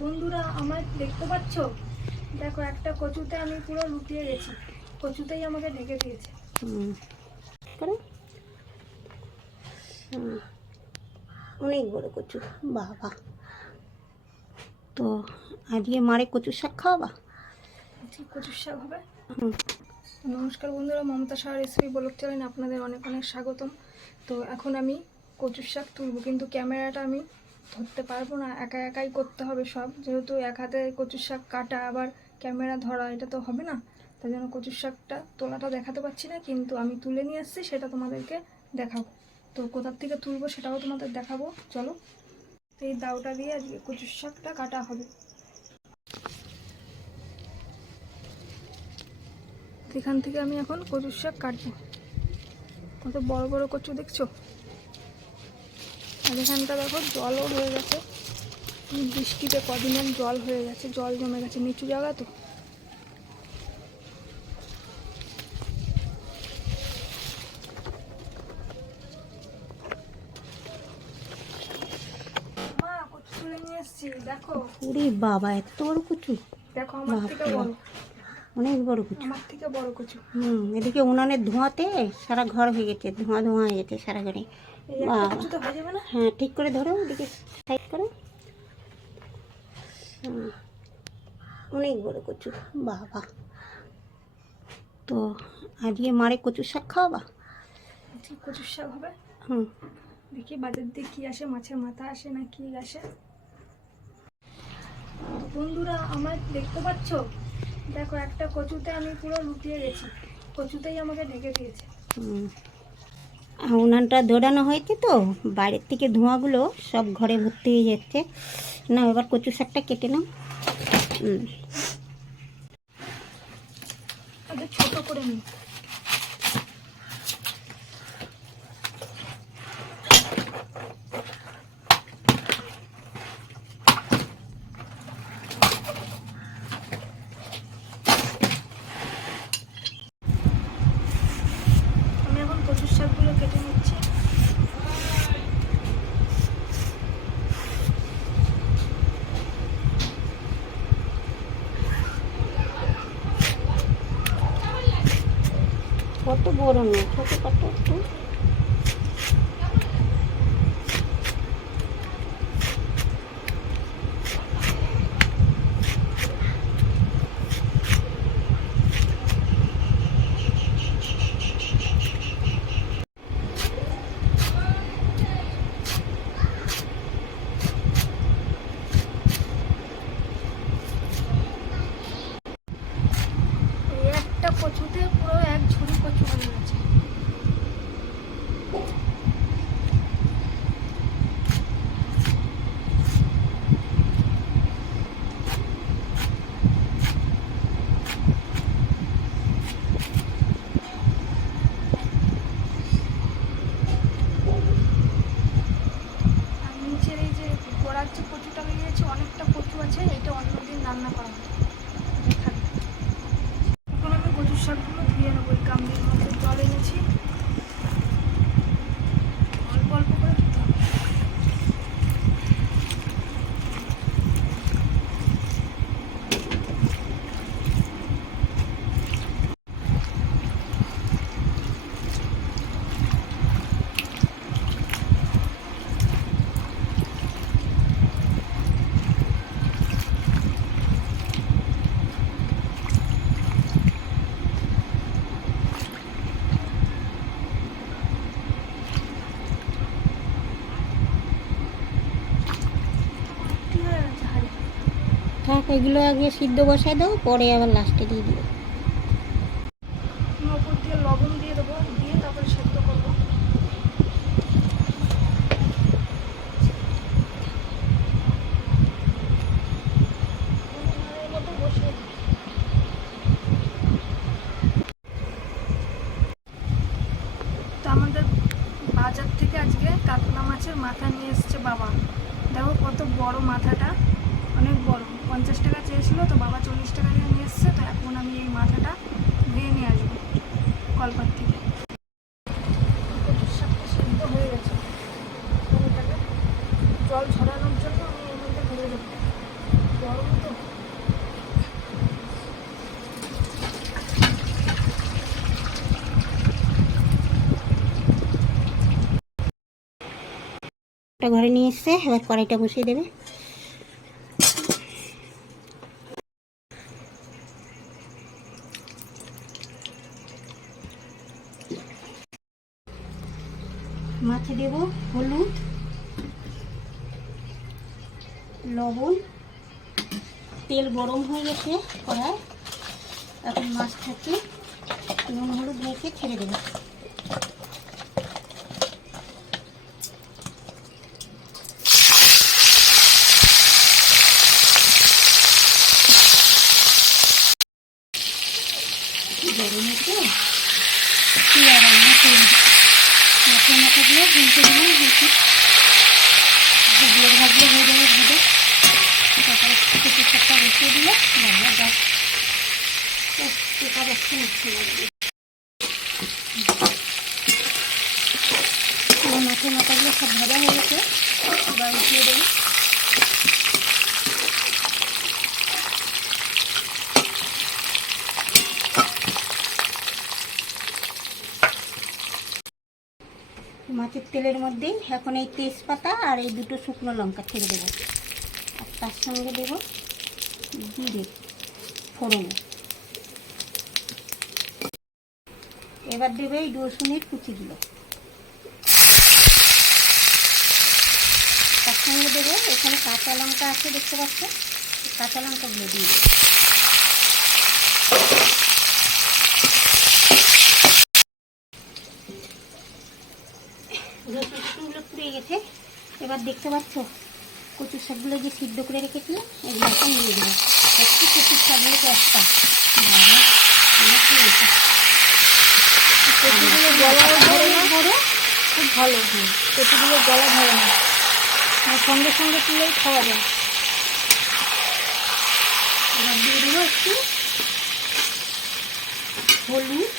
বন্ধুরা আমার দেখতে পাচ্ছ? দেখো একটা কচুতে আমি পুরো লুটিয়ে গেছি। কচুতেই আমাকে ঢেকে দিয়েছে। অনেক বড় কচু বাবা। তো আজকে মারে কচুর শাক খাওয়াবা? ঠিক কচুর শাক হবে। হুম। নমস্কার বন্ধুরা Mamata Shah recipe blog channel আপনাদের অনেক অনেক স্বাগতম। তো এখন আমি কচুর শাক তুলবো কিন্তু ক্যামেরাটা আমি ধরতে পারব না, একা একাই করতে হবে সব। যেহেতু এক হাতে কচুর শাক কাটা, আবার ক্যামেরা ধরা, এটা তো হবে না। তাই জন্য কচুর শাকটা তোলাটা দেখাতে পারছি না, কিন্তু আমি তুলে নিয়ে আসছি, সেটা তোমাদেরকে দেখাবো। তো কোথার থেকে তুলবো সেটাও তোমাদের দেখাবো। চলো, তো এই দাউটা দিয়ে আজকে কচুর শাকটা কাটা হবে। এখান থেকে আমি এখন কচুর শাক কাটবো। কত বড় বড় কচু দেখছ? আর এখানটা দেখো জলও হয়ে গেছে। বৃষ্টিতে কদিনের জল হয়ে গেছে জল জমে গেছে নিচু জায়গা তো। দেখো। ওরে বাবা এত বড় কচু। দেখো আমার থেকে বড়। অনেক বড় কচু। আমার থেকে বড় কচু। হুম এদিকে উনানের ধোঁয়াতে সারা ঘর হয়ে গেছে ধোঁয়া ধোঁয়া হয়ে গেছে সারা ঘরে হয়ে ঠিক করে ধরো ওদিকে সাইড করো। অনেক বড় কচু বাবা। তো আজকে মারে কচু শাক খাওয়াবা? কচুর শাক হবে? হুম। দেখি বাজার দিয়ে কি আসে মাছের মাথা আসে না কি আসে। বন্ধুরা আমার দেখতে পাচ্ছ? দেখো একটা কচুতে আমি পুরো লুটিয়ে গেছি। কচুতেই আমাকে ঢেকে দিয়েছে। হুম। উনানটা দৌড়ানো হয়েছে তো বাইরের থেকে ধোঁয়াগুলো সব ঘরে ভর্তি হয়ে যাচ্ছে। না, এবার কচু শাকটা কেটে নাও। ছোট করে নিই আমি এখন কচুর শাকগুলো কেটে নিচ্ছি কত বড় নয় ছোট কত একটু এই একটা কচুতে পুরো এক ঝুড়ি কচু হয়ে গেছে আর নিচের এই যে গোড়ার যে কচুটা বেরিয়েছে অনেকটা কচু আছে এটা অন্যদিন রান্না করা হবে এখানে এখন আমি কচুর শাকগুলো ধুয়ে নেব এই গামলির মধ্যে জল এনেছি অল্প অল্প করে ধুতে হবে ভর্তি হয়ে গেছে হাড়ি থাক এগুলো আগে সিদ্ধ বসায় দাও পরে আবার লাস্টে দিয়ে দিও লবণ দিয়ে দেবো, দিয়ে সেদ্ধ করব। আমাদের বাজার থেকে আজকে কাতলা মাছের মাথা নিয়ে এসেছে বাবা। দেখো কত বড় মাথাটা, অনেক বড়। পঞ্চাশ টাকা চেয়েছিল, তো বাবা চল্লিশ টাকা নিয়ে এসছে, তো এখন আমি এই মাথাটা নিয়ে নিয়ে আসব কলপাত থেকে। হয়ে গেছে জল ছড়ানোর জন্য আমি এর মধ্যে ভরে দেবো। গরম তো। ঘরে নিয়ে এসছে, এবার কড়াইটা বসিয়ে দেবে। তেল গরম হয়ে গেছে কড়ায় এখন মাছটাকে নুন হলুদ মেখে ছেড়ে দেবো। মাছের মাথাগুলো ভুলতে দিলাম হয়েছে ভাগলে ভাগলে হয়ে যাবে ভেজে। তারপরে আমার মাছের মাথাগুলো সব ভাজা হয়ে গেছে। এবার উঠিয়ে দেবো। মাছের তেলের মধ্যে এখন এই তেজপাতা আর এই দুটো শুকনো লঙ্কা ছেড়ে দেবো। তার সঙ্গে দেবো জিরে ফোড়ন। এবার দেবে এই রসুনের কুচিগুলো। তার সঙ্গে দেবো এখানে কাঁচা লঙ্কা আছে দেখতে পাচ্ছ? কাঁচা লঙ্কাগুলো দিয়ে দেবো। রসুন পুড়ে গেছে। এবার দেখতে পাচ্ছ কচুর শাকগুলো যে সিদ্ধ করে রেখেছিলাম এগুলো এখন দিয়ে দেবো একটু কচুর শাকগুলো একটা। কচুগুলো ধরে না? খুব ভালো কচুগুলো গলা ধরে না। আর সঙ্গে সঙ্গে তুলেই খাওয়া যায়। এবার দিয়ে দেবো একটু হলুদ।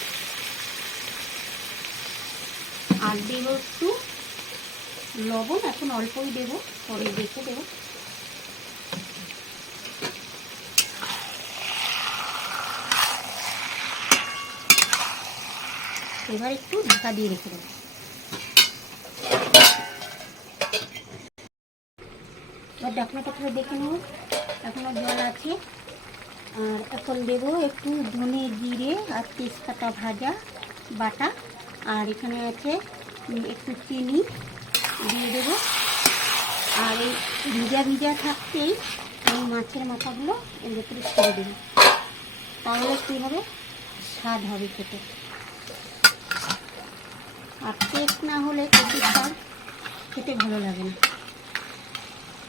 আর দেবো একটু লবণ এখন অল্পই দেবো, পরে দেখে দেবো। এবার একটু ঢাকা দিয়ে রেখে দেবো। এবার ডাকনাটা করে দেখে নেব এখনও জল আছে। আর এখন দেবো একটু ধনে জিরে আর তেজপাতা ভাজা বাটা। আর এখানে আছে একটু চিনি। দিয়ে দেবো। আর এই ভিজা ভিজা থাকতেই এই মাছের মাথাগুলো এর ভেতরে ছেড়ে দেবো। তাহলে কী হবে? স্বাদ হবে খেতে। আর টেস্ট না হলে কচুর শাক খেতে ভালো লাগে না।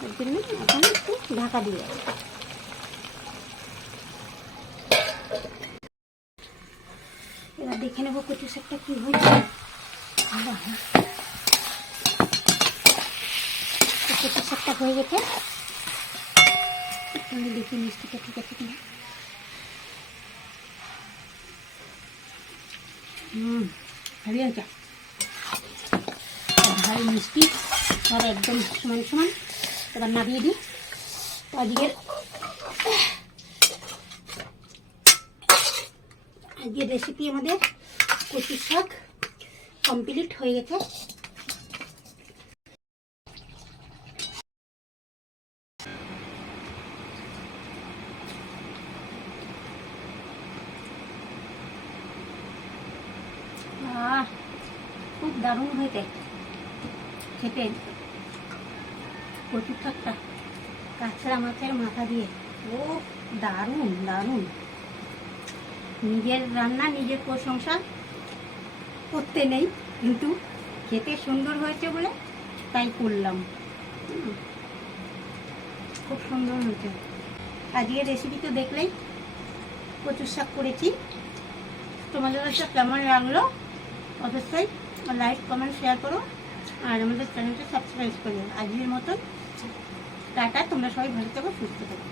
ওর জন্য এখন একটু ঢাকা দিয়ে এবার দেখে নেব কচু শাকটা কি হয়েছে। কচু শাকটা হয়ে গেছে। আমি দেখি মিষ্টিটা ঠিক আছে কিনা। হুম আছে ভালো মিষ্টি, আর একদম সমান সমান। এবার নামিয়ে দিই। তো আজকের আজকের রেসিপি আমাদের কচুর শাক কমপ্লিট হয়ে গেছে আহ, খুব দারুণ হয়েছে খেতে কচুর শাকটা কাঁচড়া মাছের মাথা দিয়ে। ও, দারুণ দারুণ। নিজের রান্না, নিজের প্রশংসা করতে নেই, কিন্তু খেতে সুন্দর হয়েছে বলে তাই করলাম। খুব সুন্দর হয়েছে। আজকের রেসিপি তো দেখলেই কচুর শাক করেছি। তোমাদের কেমন লাগল? অবশ্যই লাইক কমেন্ট শেয়ার করো। আর আমাদের চ্যানেলটা সাবস্ক্রাইব করবেন। আজকের মতন টাটা তোমরা সবাই ভালো থাকো সুস্থ থেকো।